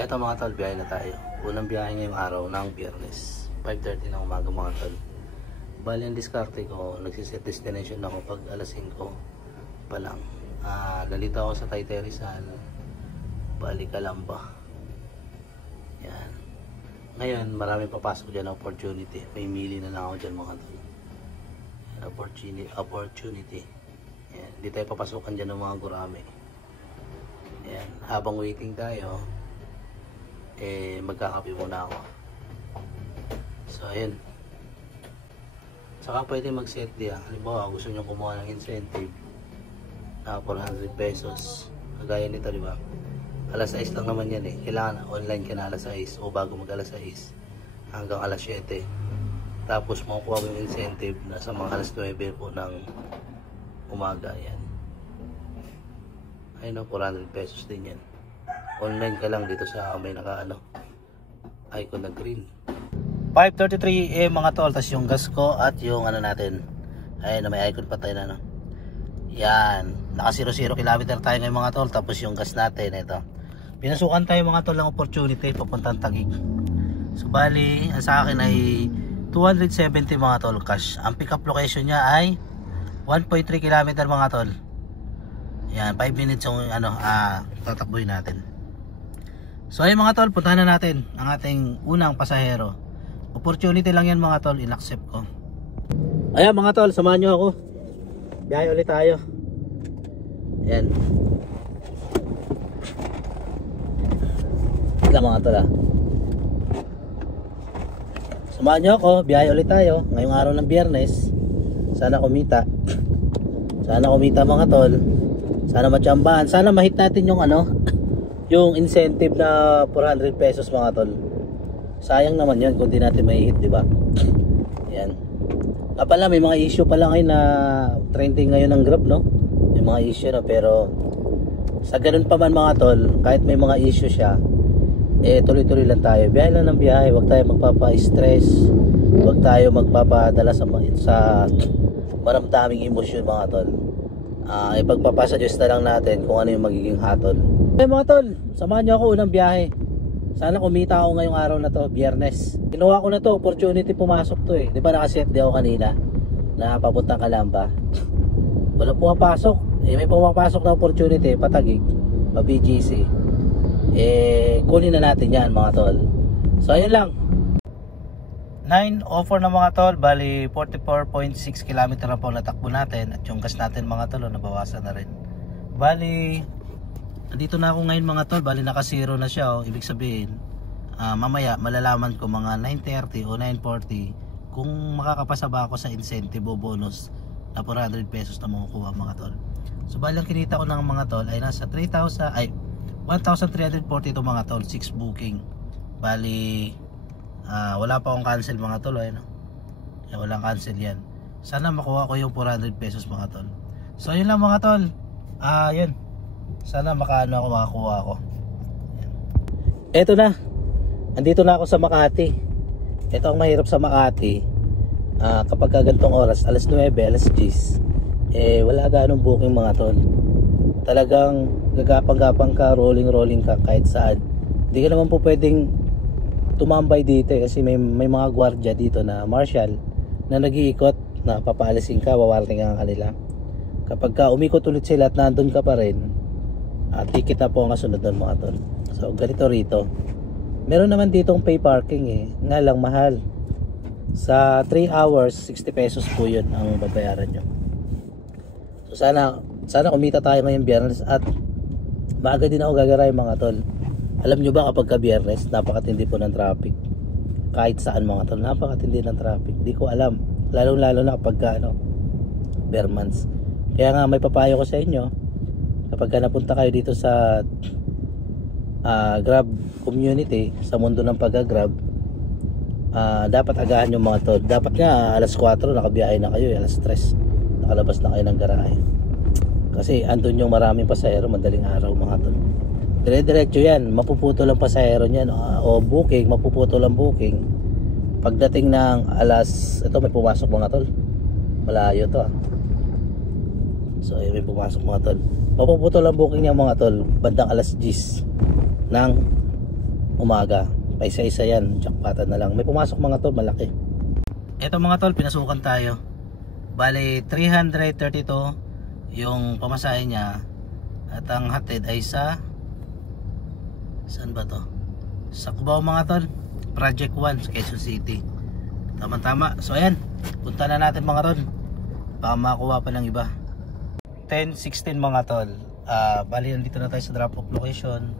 Eto mga tol, biyahe na tayo. Unang biyahe ngayong araw ng Biyernes, 5:30 ng umaga mga tol. Bali ang diskarte ko, nagsiset destination ako pag alas 5 pa lang. Lalito ako sa Taytay Rizal, bali Calamba. Yan. Ngayon maraming papasok dyan na opportunity. May mili na lang ako dyan mga tol. Opportunity. Yan. Hindi tayo papasukan dyan ng mga gurame. Yan. Habang waiting tayo, magkakape muna ako. So ayun, saka pwede mag-set diya. Halimbawa gusto nyo kumuha ng incentive na 400 pesos kagaya nito, diba? Alas 6 lang naman yan kailangan online ka na alas 6 o bago mag alas 6 hanggang alas 7. Tapos makukuha mo yung incentive na sa mga alas 9 po ng umaga. Yan, ayun, 400 pesos din yan. Online ka lang dito sa may naka icon na green. 5:33 mga tol, tas yung gas ko at yung natin, ayun na may icon pa tayo na yan, naka 0 kilometer tayo ngayon mga tol. Tapos yung gas natin, ito pinasukan tayo mga tol ng opportunity papuntang Taguig. So bali ang sa akin ay 270 mga tol cash. Ang pick up location niya ay 1.3 kilometer mga tol. Yan, 5 minutes yung tatakbuhin natin. So ayun mga tol, puntahan na natin ang ating unang pasahero. Opportunity lang yan mga tol, in-accept ko. Ayan mga tol, samahan nyo ako. Biyahe ulit tayo. Ayan. Ito mga tol Samahan nyo ako, biyahe ulit tayo. Ngayong araw ng Biyernes. Sana kumita. Sana kumita mga tol. Sana matsambahan. Sana mahit natin yung yung incentive na 400 pesos mga tol. Sayang naman yan kung di natin may hit, diba? Yan. Pala may mga issue pala ngayon na trending ngayon ng Grab, no? May mga issue na, pero sa ganun pa man mga tol, kahit may mga issue siya, tuloy-tuloy lang tayo. Biyahe lang ng biyahe, wag tayo magpapa-stress, wag tayo magpapadala sa maramdaming emosyon mga tol. Ipagpapasa Diyos na lang natin kung ano yung magiging hatol. Okay mga tol, samahan nyo ako unang biyahe. Sana kumita ako ngayong araw na to, Biyernes. Ginawa ko na to, opportunity pumasok to Di ba nakaset di ako kanina na papuntang Calamba? Wala pumapasok. May pumapasok na opportunity, Taguig, pa BGC. Kunin na natin yan mga tol. So ayun lang. 9:04 na mga tol, bali 44.6 km na po natakbo natin. At yung gas natin mga tol, nabawasan na rin. Bali dito na ako ngayon mga tol, bali naka 0 na siya Ibig sabihin mamaya malalaman ko mga 9:30 o 9:40 kung makakapasa ba ako sa incentive o bonus na 400 pesos na makukuha mga tol. So bali ang kinita ko ng mga tol ay nasa 1,342 mga tol, 6 booking. Bali wala pa akong cancel mga tol walang cancel yan. Sana makuha ko yung 400 pesos mga tol. So yun lang mga tol. Yun, sana makakuha ako. Eto na, andito na ako sa Makati. Ito ang mahirap sa Makati, kapag gantong oras, alas 9, alas 10, wala ganong booking mga tol. Talagang gagapang-gapang ka, rolling ka kahit saan. Hindi ka naman po pwedeng tumambay dito kasi may mga gwardiya dito na marshal na nag-iikot na papaalisin ka, wawarning ka kanila. Kapag ka umikot ulit sila at nandun ka pa rin, ticket na po ang kasunod doon mga tol. So ganito rito, meron naman ditong pay parking nga lang mahal. Sa 3 hours 60 pesos po yun ang babayaran nyo. So sana kumita tayo ngayong Biyernes at maaga din ako gagaray mga tol. Alam nyo ba kapag ka Biyernes, napakatindi po ng traffic. Kahit saan mga tol, napakatindi ng traffic. Di ko alam, lalo na kapag ka bare months. Kaya nga may papayo ko sa inyo, kapag napunta kayo dito sa Grab community, sa mundo ng pag-grab, dapat agahan yung mga tol. Dapat nga alas 4 nakabiyahe na kayo, alas 3 nakalabas na kayo ng garahe. Kasi andun yung maraming pasahero madaling araw mga tol. Dire-diretso yan, mapuputo lang pasahero niyan o booking, mapuputo lang booking. Pagdating ng alas, ito may pumasok mga tol, malayo to So may pumasok mga tol. Mapuputo lang booking niya mga tol bandang alas 10 ng umaga. Paisa-isa yan, jackpotan na lang. May pumasok mga tol, malaki. Ito mga tol, pinasukan tayo. Bali 332 yung pamasahe niya. At ang hatid ay saan ba to? Sa Cubao mga tol, Project 1 sa Quezon City. Tama-tama. So ayan, punta na natin mga tol. Baka makakuha pa ng iba. 10:16 mga tol. Bali nandito na tayo sa drop off location.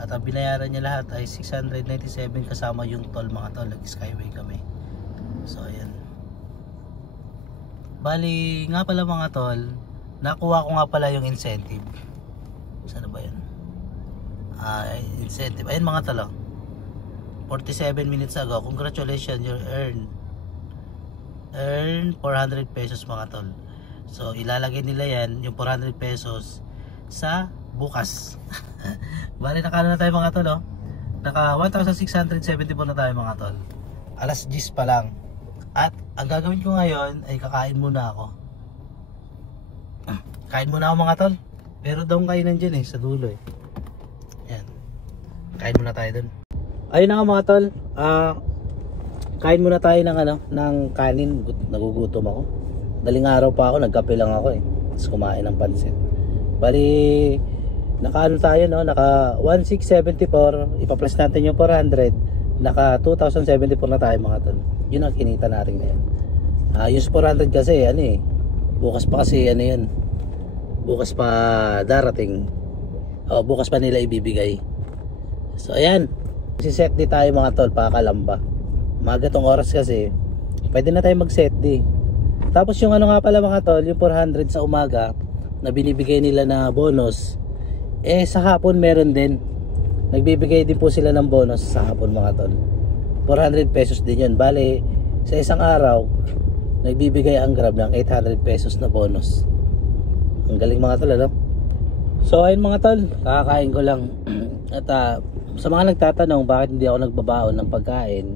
At ang binayaran niya lahat ay 697 kasama yung toll mga tol. Nag-skyway kami. So ayan. Bali nga pala mga tol, nakuha ko nga pala yung incentive. Saan ba yan? Incentive. Ayan mga tol, 47 minutes ago. Congratulations, you earn 400 pesos mga tol. So ilalagay nila yan, yung 400 pesos sa bukas. Bali nakano na tayo mga tol, naka 1,674 na tayo mga tol. Alas 10 pa lang. At ang gagawin ko ngayon ay kakain muna ako. Kain muna ako mga tol. Pero daw kainan dyan sa dulo Yan. Kain muna tayo dun. Ayun na nga mga tol. Kain muna tayo ng kanin. Nagugutom ako. Daling araw pa ako, nagkape lang ako Tapos kumain ng pansit. Bali naka tayo naka 1,674. Ipa-plus natin yung 400. Naka 2,074 na tayo mga tol. Yun ang kinita natin ngayon. Yung 400 kasi bukas pa kasi yan. Bukas pa darating. Bukas pa nila ibibigay. So ayan, si-set di tayo mga tol, pakalamba. Maga tong oras kasi pwede na tayo mag-set di. Tapos yung nga pala mga tol, yung 400 sa umaga na binibigay nila na bonus, sa hapon meron din. Nagbibigay din po sila ng bonus sa hapon mga tol. 400 pesos din yun. Bale sa isang araw nagbibigay ang Grab ng 800 pesos na bonus. Ang galing mga tol So ayun mga tol, kakakain ko lang. At sa mga nagtatanong bakit hindi ako nagbabaon ng pagkain,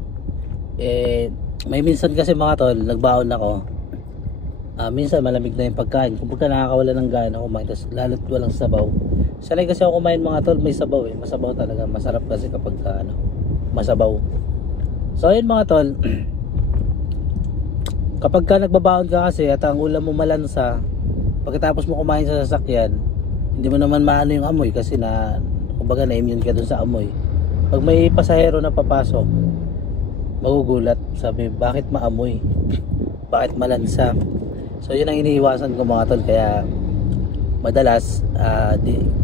may minsan kasi mga tol nagbaon ako. Minsan malamig na yung pagkain. Kung pagka nakakawala ng gana kumain, tapos lalo't walang sabaw. Sanay kasi ako kumain mga tol, may sabaw masabaw talaga. Masarap kasi kapag masabaw. So ayun mga tol, kapag ka nagbabaon ka kasi at ang ulam mo malansa, pagkatapos mo kumain sa sasakyan, hindi mo naman maano yung amoy kasi kumbaga na-immune ka dun sa amoy. Pag may pasahero na papasok, magugulat, sabi bakit maamoy? Bakit malansa? So yun ang iniiwasan ko mga tol. Kaya madalas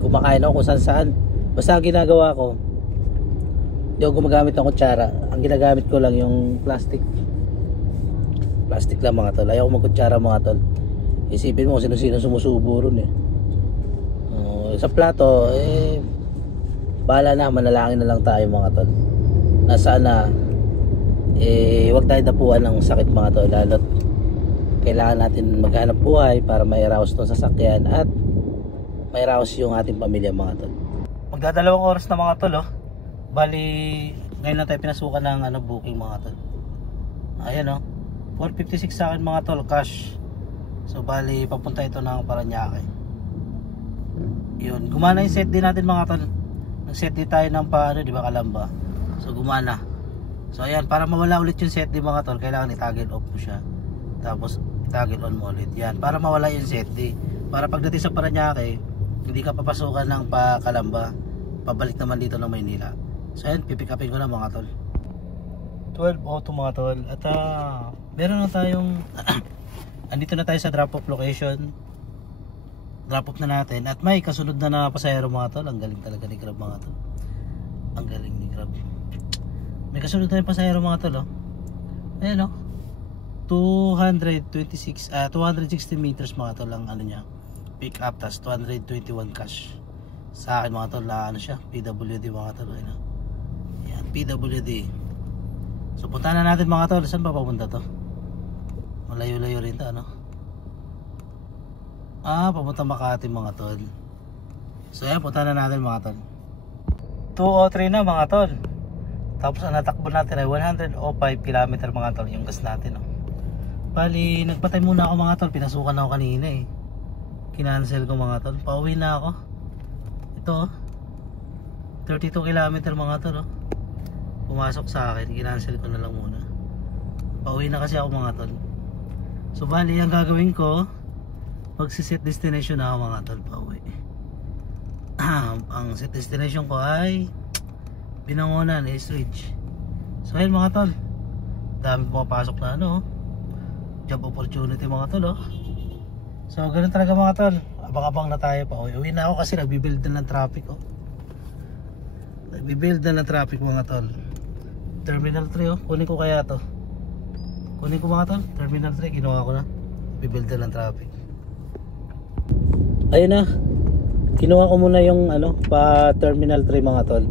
kumakain ako kung saan. Basta ang ginagawa ko, hindi ako gumagamit ng kutsara. Ang ginagamit ko lang yung plastic lang mga tol. Ayaw ko magkutsara mga tol. Isipin mo sino-sino sumusubo ron sa plato bahala na, manalangin na lang tayo mga tol na sana wag tayo dapuan ng sakit mga tol. Lalo't kailangan natin maghanap buhay para ma-arouse tong sasakyan at ma-arouse yung ating pamilya mga tol. Magdadalawang oras na mga tol Bali ngayon na tayo pinasukan ng booking mga tol. Ayan 456 sa akin mga tol, cash. So bali papunta ito ng Paranaque. Yun, gumana yung set din natin mga tol. Nag-set din tayo ng di ba Kalamba. So gumana. So ayan, para mawala ulit yung set din mga tol, kailangan i-toggle off mo siya. Tapos i-toggle on mo ulit. Yan, para mawala yung set din. Para pagdating sa Paranaque, hindi ka papasukan ng Kalamba. Pabalik naman dito ng Maynila. So ayan, pipick upin ko na mga tol. 12:02 mga tol. At meron na tayong andito na tayo sa drop off location. Drop off na natin. At may kasunod na pasahero mga tol. Ang galing talaga ni Grab mga tol. Ang galing ni Grab. May kasunod na yung pasahero mga tol Ayan 260 meters mga tol ang niya. Pick up, tas 221 cash. Sa akin mga tol na siya, PWD mga tol. Ayan, PWD. So punta na natin mga tol. Saan ba papunta to? Malayo-layo rin to papunta Makati mga tol. So ayan, punta na natin mga tol. 203 na mga tol. Tapos ang natakbo natin ay 105 km mga tol yung gas natin Bali nagpatay muna ako mga tol. Pinasukan ako kanina Kinancel ko mga tol. Pauwi na ako. Ito 32 km mga tol pumasok sa akin, i-cancel ko na lang muna. Pauwi na kasi ako mga tol. So bali ang gagawin ko, magsiset destination na ako mga tol, pauwi. Ang set destination ko ay Binangonan, Ridge. So ayun mga tol, dami pumapasok na job opportunity mga tol So ganun talaga mga tol, abang-abang na tayo pa. Uwi na ako kasi nagbibuild na ng traffic Nagbibuild na ng traffic mga tol. Terminal 3 kunin ko kaya to. Kunin ko mga tol, Terminal 3 ginawa ko na. Nagbibuild na ng traffic. Ayun na. Kinuha ko muna yung pa Terminal 3 mga tol.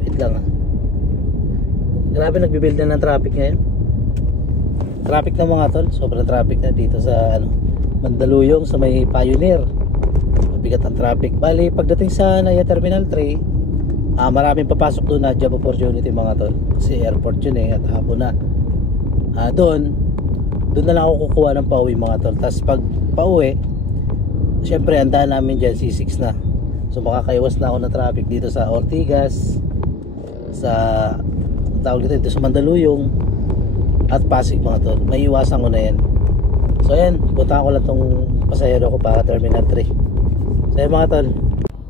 Wait lang Grabe nagbibuild na ng traffic ngayon. Traffic na mga tol, sobrang traffic na dito sa Mandaluyong sa may Pioneer. Mabigat ang traffic. Bali pagdating sa Naya Terminal 3, maraming papasok doon na job opportunity mga tol. Kasi airport yun at hapon na. Doon na lang ako kukuha ng pauwi mga tol. Tapos pag pauwi, syempre ang daan namin dyan C6 na. So makakaiwas na ako ng traffic dito sa Ortigas, sa tawag dito sa Mandaluyong at Pasig mga tol. May iwasan ko na yan. So ayan, punta ko lang tong pasahero ko para Terminal 3. So ayan mga tol,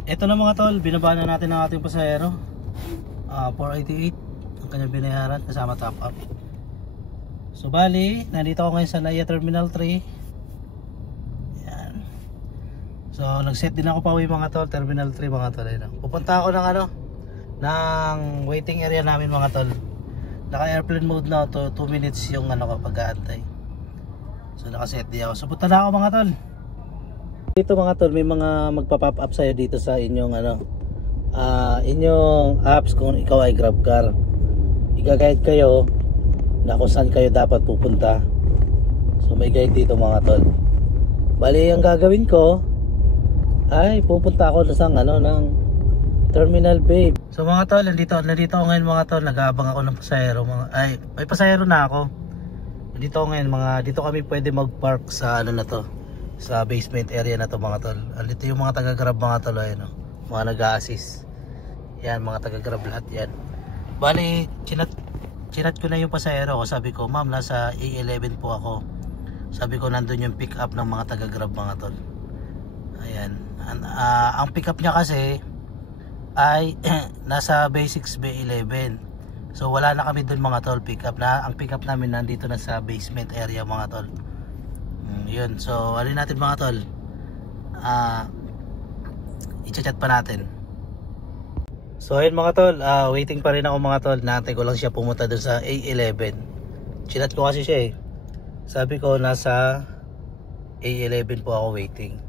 ito na mga tol, binaba na natin ang ating pasahero. 488 ang kanyang binayaran kasama top up. So bali, nandito ako ngayon sa Naya Terminal 3. Yan. So nag-set din ako pa uwi mga tol, Terminal 3 mga tol. Pupunta ako ng ng waiting area namin mga tol. Naka airplane mode na to, 2 minutes yung pag-aantay. So naka-set din ako. So punta na ako mga tol. Dito mga tol, may mga magpa-pop up sa'yo dito sa inyong inyong apps kung ikaw ay GrabCar. Iga-guide kayo na kung saan kayo dapat pupunta. So may guide dito mga tol. Bali ang gagawin ko ay pupunta ako sa ng Terminal Bay. So mga tol, nandito ako ngayon mga tol, nag-aabang ako ng pasahero may pasahero na ako. Nandito ako ngayon dito kami pwede mag-park sa sa basement area na to mga tol. Dito yung mga taga-grab mga tol mga nag-a-assist. Yan mga taga-grab lahat yan. Bali, chinat ko na yung pasahero ko. Sabi ko, ma'am, nasa A11 po ako. Sabi ko, nandun yung pick up ng mga taga-grab mga tol. Ayan. Ang pick up niya kasi ay nasa Basics B11. So wala na kami dun mga tol pick up na. Ang pick up namin nandito na sa basement area mga tol. Yun. So alin natin mga tol, i-chat pa natin. So ayun mga tol, waiting pa rin ako mga tol. Naantay ko lang siya pumunta dun sa A11. Chinat ko kasi siya sabi ko nasa A11 po ako waiting.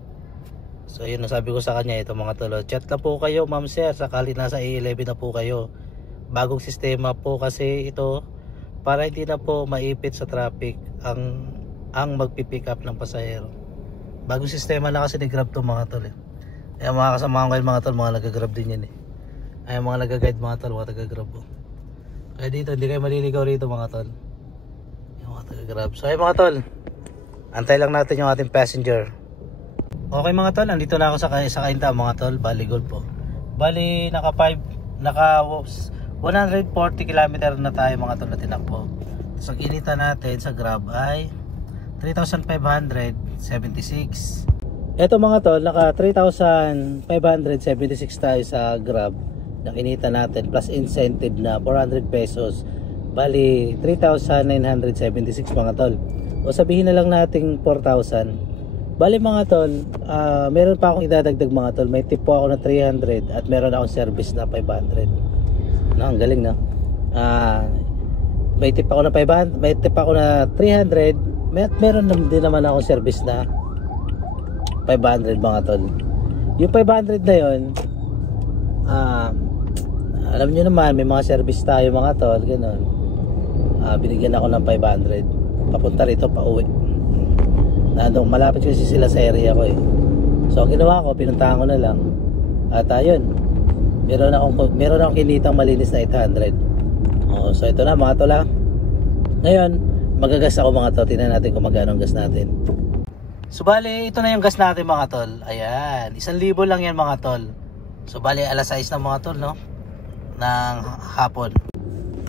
So yun, nasabi ko sa kanya ito mga tol, chat na po kayo ma'am sir sakali nasa A11 na po kayo. Bagong sistema po kasi ito para hindi na po maipit sa traffic ang magpipick up ng pasahero. Bagong sistema na kasi ni Grab to mga tol Ay mga kasama ko mga tol, mga nag-grab din yan Ay mga nag-guide mga tol, mga taga-grab po. Kaya dito hindi kayo maliligaw rito mga tol, yung mga taga-grab. So ay mga tol, antay lang natin yung ating passenger. Okay mga tol, andito na ako sa Kainta mga tol, Bali Gold po. Bali naka 140 km na tayo mga tol na tinakbo. So kinita natin sa Grab ay 3,576. Eto mga tol, naka 3,576 tayo sa Grab. Nakinita natin plus incentive na 400 pesos. Bali 3,976 mga tol. O sabihin na lang nating 4,000. Bali mga tol, meron pa akong idadagdag mga tol. May tip po ako na 300 at meron akong service na 500. Ang galing na. May tip ako na 500, may tip ako na 300. Meron din naman akong service na 500 mga tol. Yung 500 na yun, alam nyo naman may mga service tayo mga tol, ganun. Binigyan ako ng 500 papunta rito pa uwi. Malapit kasi sila sa area ko So ang ginawa ko, pinuntahan ko na lang. At ayun, meron akong kinitang malinis na 800. So ito na mga tol Ngayon magagas ako mga tol. Tingnan natin kung magkano ang gas natin. So bali, ito na yung gas natin mga tol. Ayan, 1,000 lang yan mga tol. So bali, alas 6 na mga tol ng hapon.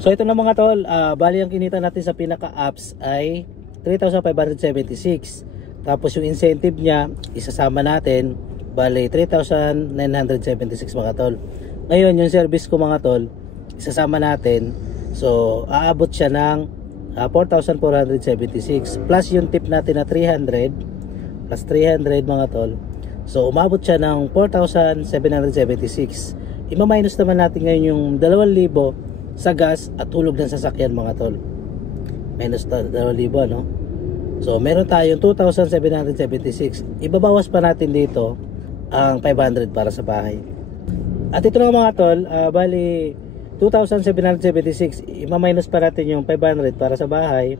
So ito na mga tol, bali ang kinita natin sa pinaka-apps ay 3,576. Tapos yung incentive niya, isasama natin, bali 3,976 mga tol. Ngayon yung service ko mga tol, isasama natin, so aabot siya ng 4,476 plus yung tip natin na 300 plus 300 mga tol. So umabot siya ng 4,776. Ima-minus naman natin ngayon yung 2,000 sa gas at hulog ng sasakyan mga tol. Minus 2,000 no. So meron tayong 2,776. Ibabawas pa natin dito ang 500 para sa bahay. At ito na mga tol, bali 2,776, ima-minus pa natin yung 500 para sa bahay.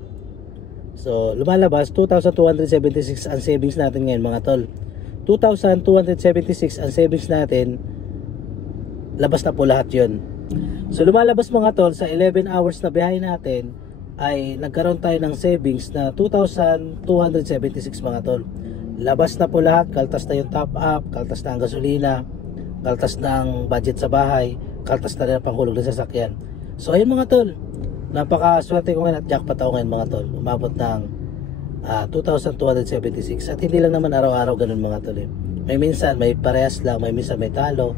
So lumalabas 2,276 ang savings natin ngayon mga tol. 2,276 ang savings natin, labas na po lahat yun. So lumalabas mga tol, sa 11 hours na biyahe natin ay nagkaroon tayo ng savings na 2,276 mga tol. Labas na po lahat, kaltas na yung top up, kaltas na ang gasolina, kaltas na ang budget sa bahay, kaltas na rin ang panghulog ng sasakyan. So ayun mga tol, napakaswerte ko ngayon at jackpot ako ngayon mga tol. Umabot ng 2,276 at hindi lang naman araw-araw ganun mga tol eh. May minsan may parehas lang, may minsan may talo,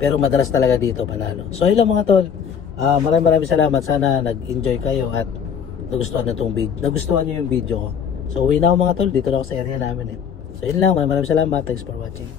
pero madalas talaga dito panalo. So ayun lang mga tol, maraming salamat. Sana nag-enjoy kayo at nagustuhan nyo yung video ko. So uwi na ako mga tol, dito na ako sa area namin eh. So yun lang, maraming salamat. Thanks for watching.